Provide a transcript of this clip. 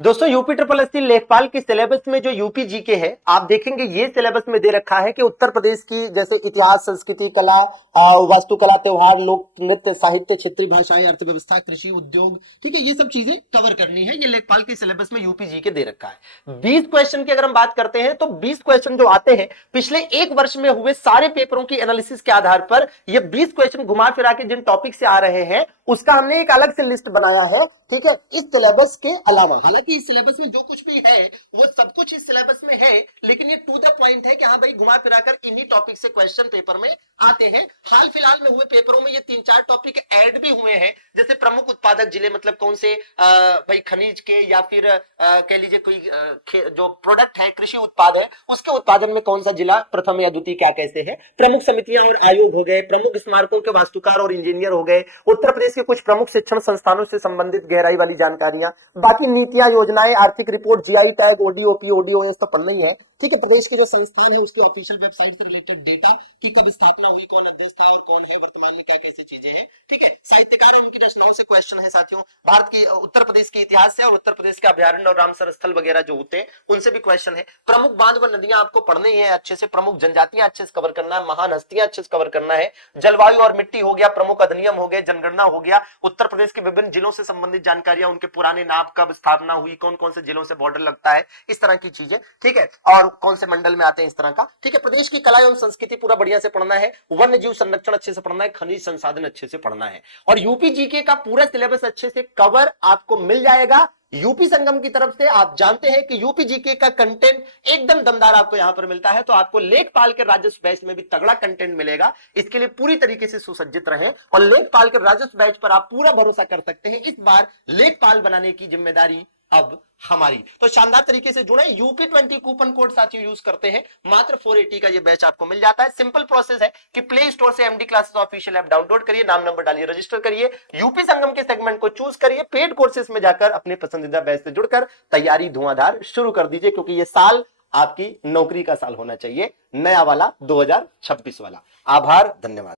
दोस्तों UP triple SC लेखपाल की सिलेबस में जो यूपी जीके है, आप देखेंगे ये सिलेबस में दे रखा है कि उत्तर प्रदेश की जैसे इतिहास, संस्कृति, कला, वास्तुकला, त्योहार, लोक नृत्य, साहित्य, क्षेत्रीय भाषाएं, अर्थव्यवस्था, कृषि, उद्योग, ठीक है, ये सब चीजें कवर करनी है। ये लेखपाल की सिलेबस में यूपी जीके दे रखा है। 20 क्वेश्चन की अगर हम बात करते हैं तो 20 क्वेश्चन जो आते हैं पिछले एक वर्ष में हुए सारे पेपरों की एनालिसिस के आधार पर ये 20 क्वेश्चन घुमा फिरा के जिन टॉपिक से आ रहे हैं उसका हमने एक अलग से लिस्ट बनाया है, ठीक है, इस सिलेबस के अलावा। हालांकि इस सिलेबस में जो कुछ भी है वो सब कुछ इस सिलेबस में है, लेकिन ये टू द पॉइंट है कि हाँ भाई घुमा फिराकर इन्हीं टॉपिक से क्वेश्चन पेपर में आते हैं। हाल फिलहाल में हुए पेपरों में ये 3-4 टॉपिक ऐड भी हुए हैं, जैसे प्रमुख उत्पादक जिले, मतलब कौन से भाई खनिज के या फिर कह लीजिए कोई जो प्रोडक्ट है, कृषि उत्पाद है, उसके उत्पादन में कौन सा जिला प्रथम या द्वितीय क्या कैसे है। प्रमुख समितियां और आयोग हो गए, प्रमुख स्मारकों के वास्तुकार और इंजीनियर हो गए, उत्तर प्रदेश के कुछ प्रमुख शिक्षण संस्थानों से संबंधित गहराई वाली जानकारियां, बाकी नीतियां, योजनाएं, आर्थिक रिपोर्ट, जीआई टैग, ओडीओपी, ओडीओएस तो पढ़ना ही है, ठीक है। प्रदेश के जो संस्थान है उसकी ऑफिशियल वेबसाइट से रिलेटेड डेटा की कब स्थापना हुई, कौन अध्यक्ष था और कौन है वर्तमान में, क्या कैसी चीजें हैं, ठीक है। साहित्यकार और उनकी रचनाओं से क्वेश्चन है साथियों। भारत के उत्तर प्रदेश के इतिहास से और उत्तर प्रदेश के अभ्यारण्य और रामसर स्थल वगैरह जो होते हैं उनसे भी क्वेश्चन है। प्रमुख बांध व नदियां आपको पढ़ने ही है अच्छे से, प्रमुख जनजातियां अच्छे से कवर करना है, महान हस्तियां अच्छे से कवर करना है, जलवायु और मिट्टी हो गया, प्रमुख अधिनियम हो गए, जनगणना हो गया, उत्तर प्रदेश के विभिन्न जिलों से संबंधित जानकारियां, उनके पुराने नाम, कब स्थापना हुई, कौन कौन से जिलों से बॉर्डर लगता है, इस तरह की चीजें, ठीक है, और कौन से मंडल में आते हैं, इस तरह का, ठीक है। प्रदेश की कला एवं संस्कृति पूरा बढ़िया से पढ़ना है, वन्य जीव संरक्षण अच्छे से पढ़ना है, खनिज संसाधन अच्छे से पढ़ना है, और यूपी जीके का पूरा सिलेबस अच्छे से कवर आपको मिल जाएगा यूपी संगम की तरफ से। आप जानते हैं कि यूपी जीके का कंटेंट एकदम दमदार आपको यहां पर मिलता है, तो आपको लेखपाल के राजस्व बैच में भी तगड़ा कंटेंट मिलेगा। इसके लिए पूरी तरीके से सुसज्जित रहें और लेखपाल के राजस्व बैच पर आप पूरा भरोसा कर सकते हैं। इस बार लेखपाल बनाने की जिम्मेदारी अब हमारी। तो शानदार तरीके से जुड़े, यूपी 20 कूपन कोड साथियों यूज करते हैं, मात्र 480 का ये बैच आपको मिल जाता है। सिंपल प्रोसेस है कि प्ले स्टोर से MD classes official app download करिए, नाम नंबर डालिए, रजिस्टर करिए, यूपी संगम के सेगमेंट को चूज करिए, पेड कोर्सेज में जाकर अपने पसंदीदा बैच से जुड़कर तैयारी धुआंधार शुरू कर दीजिए, क्योंकि ये साल आपकी नौकरी का साल होना चाहिए, नया वाला 2026 वाला। आभार, धन्यवाद।